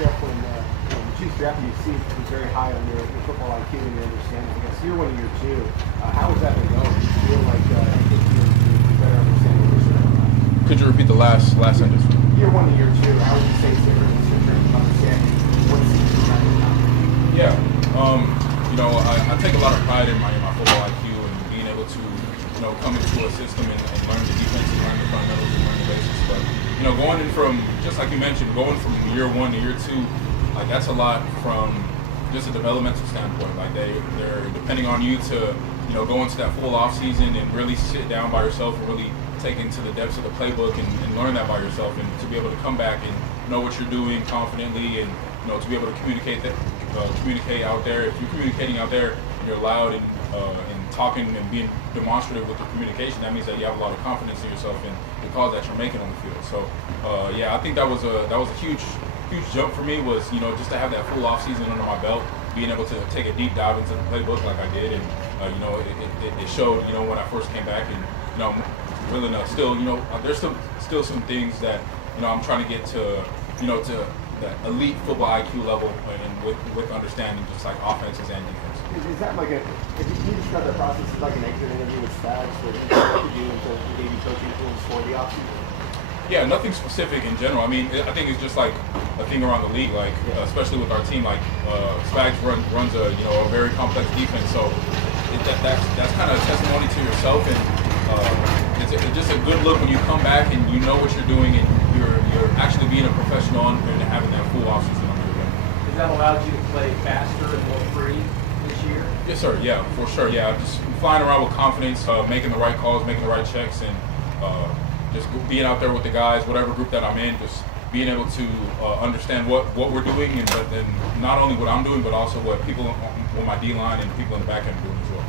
Jeff, when the Chiefs drafted you, see it was very high on your football IQ and your understanding. I guess year one and year two, how has that been going? Do you feel like you think you're better understanding of yourself? Could you repeat the last sentence? Year one and year two, how would you say it's different in terms of understanding what season you're trying to accomplish? Yeah. I take a lot of pride in my football IQ and being able to, come into a system and learn the defense and learn the fundamentals and learn the basics. But, going in from, just like you mentioned, going from year one to year two, like that's a lot from just a developmental standpoint. Like they're depending on you to, go into that full off season and really sit down by yourself and really take into the depths of the playbook and learn that by yourself, and to be able to come back and know what you're doing confidently, and to be able to communicate out there. If you're communicating out there, you're loud and talking and being demonstrative with your communication. That means that you have a lot of confidence in yourself and the calls that you're making on the field. So I think that was a huge jump for me, was just to have that full off season under my belt, being able to take a deep dive into the playbook like I did, and it showed when I first came back, and I'm really not still there's still some things that I'm trying to get to to that elite football IQ level, and with understanding just like offenses and defense. Is that like if you describe that process as like an exit interview with Spags, that you do into maybe coaching tools for the offseason? Yeah, nothing specific in general. I mean, I think it's just like a thing around the league, like especially with our team. Like Spags runs a a very complex defense, so that's kind of a testimony to yourself, and it's just a good look when you come back and you know what you're doing, and you're actually being a professional and having that full offseason under your belt. Has that allowed you to play faster and more free this year? Yes, sir. Yeah, for sure. Yeah, just flying around with confidence, making the right calls, making the right checks, and just being out there with the guys, whatever group that I'm in, just being able to understand what we're doing, and not only what I'm doing, but also what people on my D line and people in the back end are doing as well.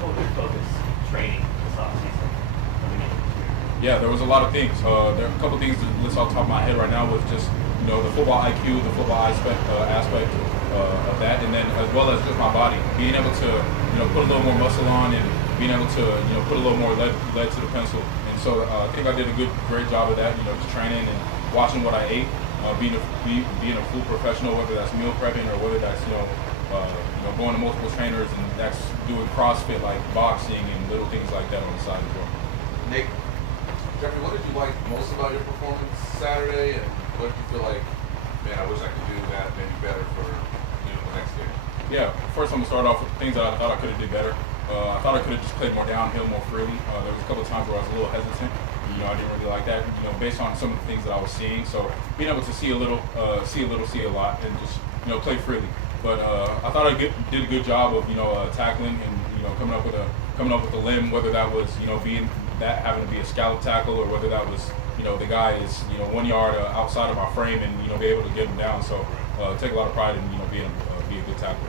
What was your focus training this offseason? Yeah, there was a lot of things. There are a couple things that list off the top of my head right now was just the football IQ, the football aspect of that, and then as well as just my body, being able to put a little more muscle on, and being able to put a little more lead to the pencil. And so I think I did a great job of that. Just training and watching what I ate, being a full professional, whether that's meal prepping or whether that's going to multiple trainers, and that's doing CrossFit like boxing and little things like that on the side as well. Nick, Jeffrey, what did you like most about your performance Saturday, and what did you feel like, man, I wish I could do that maybe better for the next game? Yeah, first I'm gonna start off with things that I thought I could have did better. I thought I could have just played more downhill, more freely. There was a couple of times where I was a little hesitant. I didn't really like that. Based on some of the things that I was seeing. So being able to see a lot, and just play freely. But I thought I did a good job of tackling and coming up with a limb, whether that was having to be a scallop tackle, or whether that was the guy is 1 yard outside of my frame, and be able to get him down. So take a lot of pride in be a good tackler.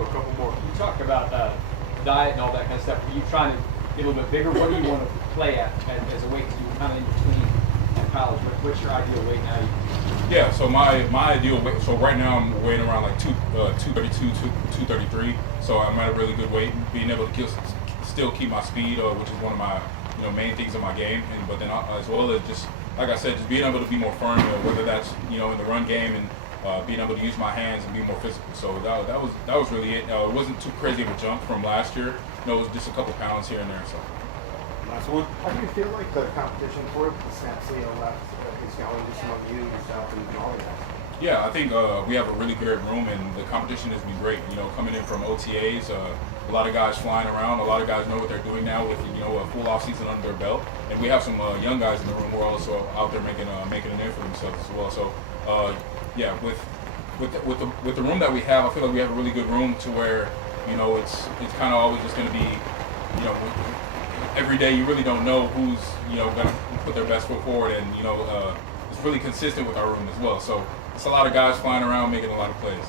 A couple more. You talked about diet and all that kind of stuff. Are you trying to get a little bit bigger? What do you want to play at as a weight? You were kind of in between in college. What's your ideal weight now? Yeah, so my ideal weight. So right now I'm weighing around like 232, 233. So I'm at a really good weight. Being able to still keep my speed, which is one of my main things in my game, but then as well as just like I said, just being able to be more firm, whether that's in the run game, and being able to use my hands and be more physical. So that was really it. It wasn't too crazy of a jump from last year. It was just a couple pounds here and there. So. Last one. How do you feel like the competition for the snaps left is going, just among you, yourself, and all of that? Yeah, I think we have a really great room, and the competition has been great. Coming in from OTAs, a lot of guys flying around. A lot of guys know what they're doing now with a full off season under their belt, and we have some young guys in the room who are also out there making a name for themselves as well. So yeah, with the room that we have, I feel like we have a really good room to where it's kind of always just going to be every day you really don't know who's going to put their best foot forward, and it's really consistent with our room as well. So it's a lot of guys flying around making a lot of plays.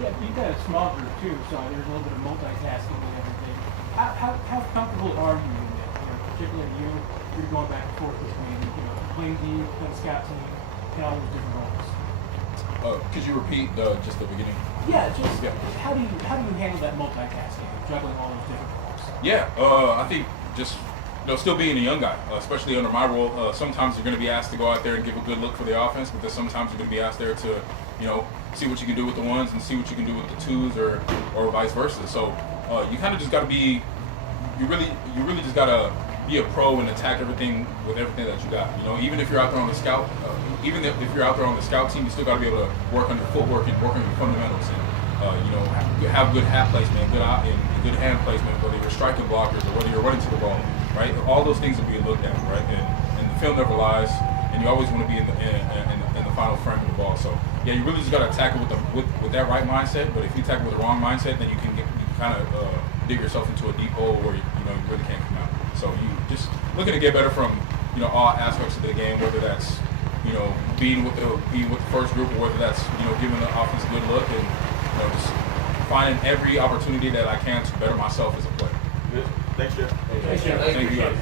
Yeah, you've got a small group too, so there's a little bit of multitasking and everything. How comfortable are you in that? Particularly you're going back and forth between playing deep, playing scout team, and all those different roles. Could you repeat just the beginning? Yeah, just how do you handle that multitasking, juggling all those different roles? Yeah, I think just still being a young guy, especially under my role, sometimes you're going to be asked to go out there and give a good look for the offense, but then sometimes you're going to be asked there to, see what you can do with the ones and see what you can do with the twos, or vice versa. So you kind of just got to be, you really just got to be a pro and attack everything with everything that you got. Even if you're out there on the scout, even if you're out there on the scout team, you still got to be able to work on your footwork and work on your fundamentals, and have good hat placement, good hand placement, whether you're striking blockers or whether you're running to the ball, right? All those things are being looked at, right? And the film never lies, and you always want to be in the final frame of the ball. So yeah, you really just got to tackle with that right mindset. But if you tackle with the wrong mindset, then you can kind of dig yourself into a deep hole where you really can't come out. So you just looking to get better from all aspects of the game, whether that's being with the first group, or whether that's giving the offense a good look, and just finding every opportunity that I can to better myself as a player. Good. Thanks, Jeff. Thanks, Jeff. Thank you guys.